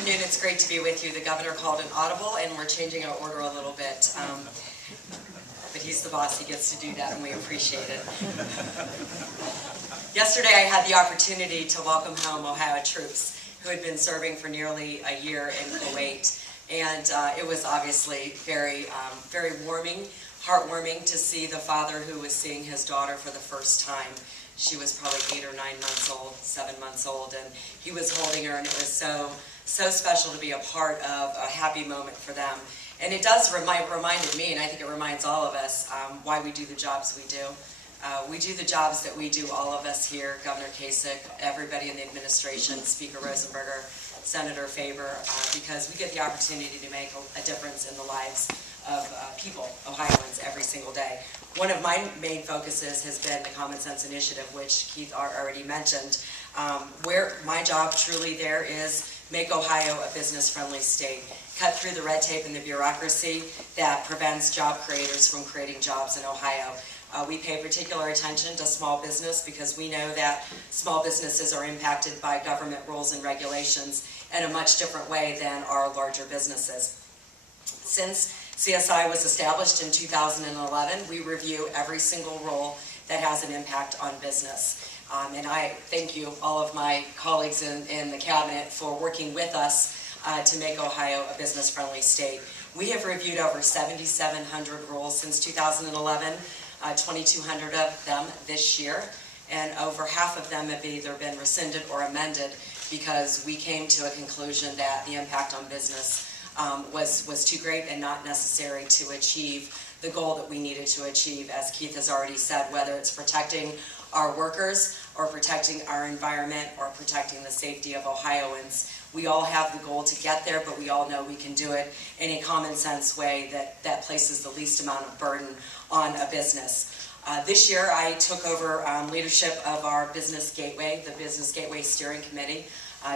afternoon. It's great to be with you. The governor called an audible, and we're changing our order a little bit. But he's the boss. He gets to do that, and we appreciate it. Yesterday, I had the opportunity to welcome home Ohio troops who had been serving for nearly a year in Kuwait. And it was obviously very warming, heartwarming to see the father who was seeing his daughter for the first time. She was probably 8 or 9 months old, 7 months old, and he was holding her, and it was so special to be a part of a happy moment for them. And it does reminded me, and I think it reminds all of us, why we do the jobs we do. We do the jobs that we do, all of us here, Governor Kasich, everybody in the administration, Speaker Rosenberger, Senator Faber, because we get the opportunity to make a difference in the lives of people, Ohioans, every single day. One of my main focuses has been the Common Sense Initiative, which Keith already mentioned, where my job truly there is make Ohio a business-friendly state, cut through the red tape and the bureaucracy that prevents job creators from creating jobs in Ohio. We pay particular attention to small business because we know that small businesses are impacted by government rules and regulations in a much different way than our larger businesses. Since CSI was established in 2011, we review every single rule that has an impact on business. And I thank you, all of my colleagues in the cabinet, for working with us to make Ohio a business-friendly state. We have reviewed over 7,700 rules since 2011, 2,200 of them this year, and over half of them have either been rescinded or amended because we came to a conclusion that the impact on business was too great and not necessary to achieve the goal that we needed to achieve, as Keith has already said, whether it's protecting our workers or protecting our environment or protecting the safety of Ohioans. We all have the goal to get there, but we all know we can do it in a common sense way that places the least amount of burden on a business. This year I took over leadership of our Business Gateway, the Business Gateway Steering Committee.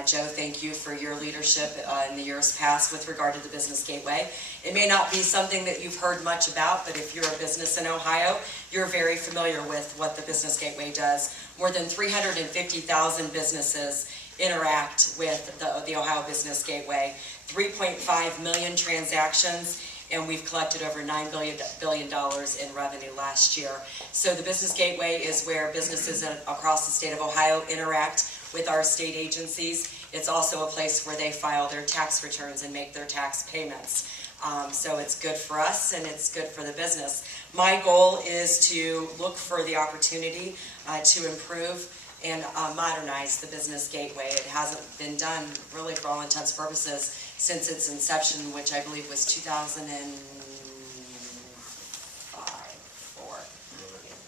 Joe, thank you for your leadership in the years past with regard to the Business Gateway. It may not be something that you've heard much about, but if you're a business in Ohio, you're very familiar with what the Business Gateway does. More than 350,000 businesses interact with the Ohio Business Gateway, 3.5 million transactions, and we've collected over $9 billion in revenue last year. So the Business Gateway is where businesses across the state of Ohio interact with our state agencies. It's also a place where they file their tax returns and make their tax payments. So it's good for us and it's good for the business. My goal is to look for the opportunity to improve and modernize the Business Gateway. It hasn't been done really for all intents and purposes since its inception, which I believe was 2005,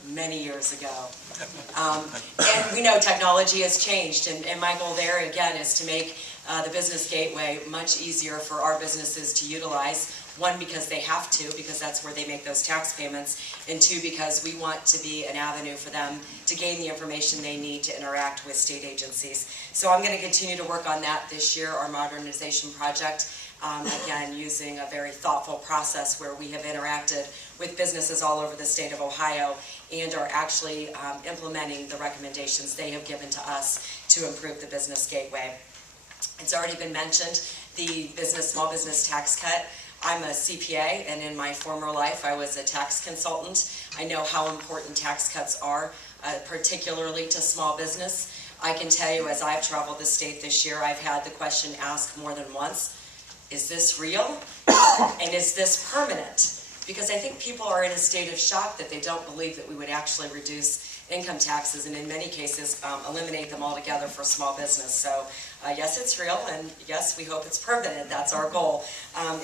many years ago. And we know technology has changed, and my goal there again is to make the Business Gateway much easier for our businesses to utilize. One, because they have to, because that's where they make those tax payments, and two, because we want to be an avenue for them to gain the information they need to interact with state agencies. So I'm going to continue to work on that this year, our modernization project, again, using a very thoughtful process where we have interacted with businesses all over the state of Ohio and are actually implementing the recommendations they have given to us to improve the Business Gateway. It's already been mentioned, the small business tax cut. I'm a CPA, and in my former life I was a tax consultant. I know how important tax cuts are, particularly to small business. I can tell you, as I've traveled the state this year, I've had the question asked more than once, is this real? And is this permanent? Because I think people are in a state of shock that they don't believe that we would actually reduce income taxes and in many cases eliminate them altogether for small business. So yes, it's real, and yes, we hope it's permanent. That's our goal,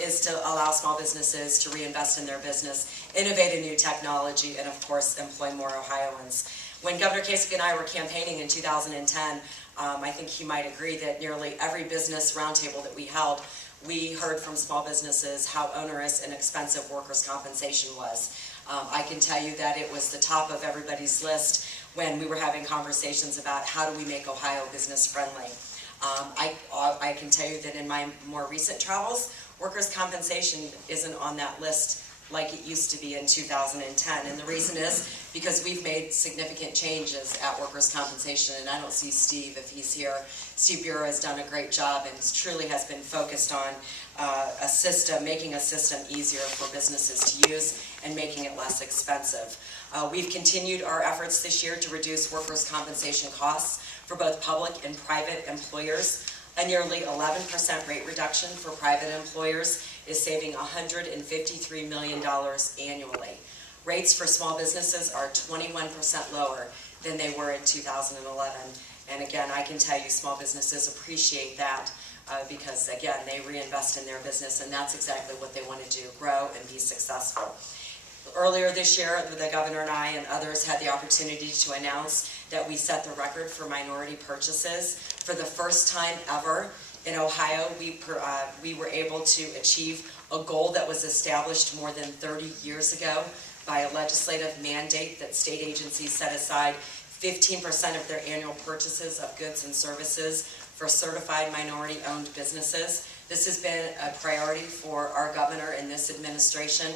is to allow small businesses to reinvest in their business, innovate a new technology, and of course employ more Ohioans. When Governor Kasich and I were campaigning in 2010, I think he might agree that nearly every business roundtable that we held, we heard from small businesses how onerous and expensive workers' compensation was. I can tell you that it was the top of everybody's list when we were having conversations about how do we make Ohio business friendly. I can tell you that in my more recent travels, workers' compensation isn't on that list like it used to be in 2010. And the reason is because we've made significant changes at workers' compensation, and I don't see Steve if he's here. Steve Bureau has done a great job and truly has been focused on a system, making a system easier for businesses to use and making it less expensive. We've continued our efforts this year to reduce workers' compensation costs for both public and private employers. A nearly 11% rate reduction for private employers is saving $153 million annually. Rates for small businesses are 21% lower than they were in 2011. And again, I can tell you small businesses appreciate that because, again, they reinvest in their business, and that's exactly what they want to do, grow and be successful. Earlier this year, the governor and I and others had the opportunity to announce that we set the record for minority purchases. For the first time ever in Ohio, we were able to achieve a goal that was established more than 30 years ago by a legislative mandate that state agencies set aside 15% of their annual purchases of goods and services for certified minority-owned businesses. This has been a priority for our governor and this administration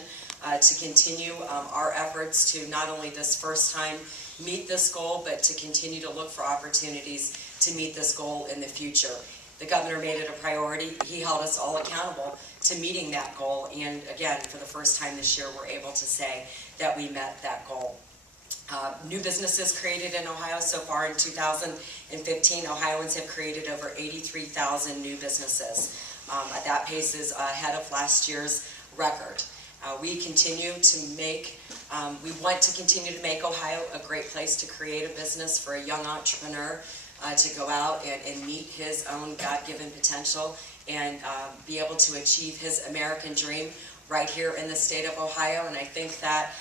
to continue our efforts to not only this first time meet this goal, but to continue to look for opportunities to meet this goal in the future. The governor made it a priority. He held us all accountable to meeting that goal, and again, for the first time this year, we're able to say that we met that goal. New businesses created in Ohio so far in 2015, Ohioans have created over 83,000 new businesses. That pace is ahead of last year's record. We want to continue to make Ohio a great place to create a business for a young entrepreneur to go out and meet his own God-given potential and be able to achieve his American dream right here in the state of Ohio. And I think that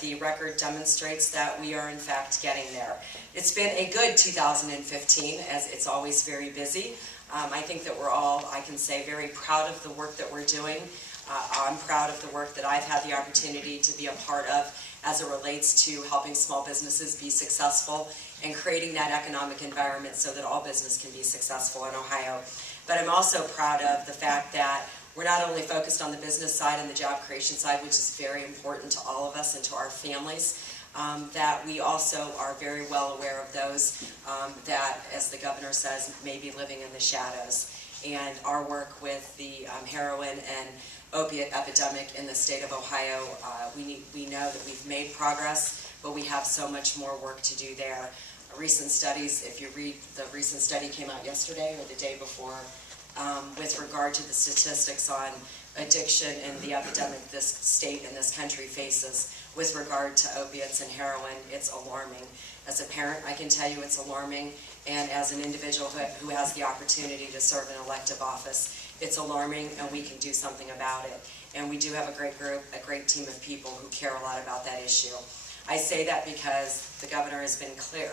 the record demonstrates that we are in fact getting there. It's been a good 2015, as it's always very busy. I think that we're all, I can say, very proud of the work that we're doing. I'm proud of the work that I've had the opportunity to be a part of as it relates to helping small businesses be successful and creating that economic environment so that all business can be successful in Ohio. But I'm also proud of the fact that we're not only focused on the business side and the job creation side, which is very important to all of us and to our families, that we also are very well aware of those that, as the governor says, may be living in the shadows. And our work with the heroin and opiate epidemic in the state of Ohio, we know that we've made progress, but we have so much more work to do there. Recent studies, if you read, the recent study came out yesterday or the day before, with regard to the statistics on addiction and the epidemic this state and this country faces with regard to opiates and heroin. It's alarming. As a parent, I can tell you it's alarming, and as an individual who has the opportunity to serve an elective office, it's alarming, and we can do something about it. And we do have a great group, a great team of people who care a lot about that issue. I say that because the governor has been clear.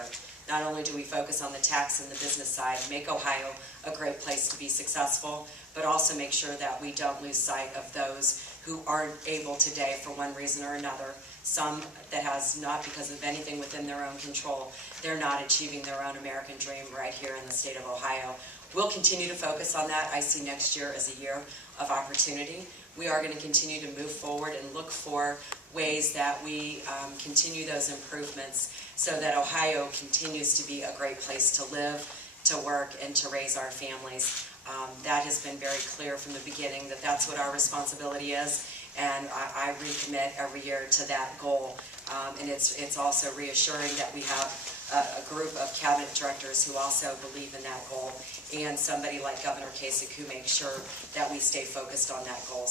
Not only do we focus on the tax and the business side, make Ohio a great place to be successful, but also make sure that we don't lose sight of those who aren't able today for one reason or another. Some that has not because of anything within their own control. They're not achieving their own American dream right here in the state of Ohio. We'll continue to focus on that. I see next year as a year of opportunity. We are going to continue to move forward and look for ways that we continue those improvements so that Ohio continues to be a great place to live, to work, and to raise our families. That has been very clear from the beginning that that's what our responsibility is, and I recommit every year to that goal. And it's also reassuring that we have a group of cabinet directors who also believe in that goal, and somebody like Governor Kasich who makes sure that we stay focused on that goal.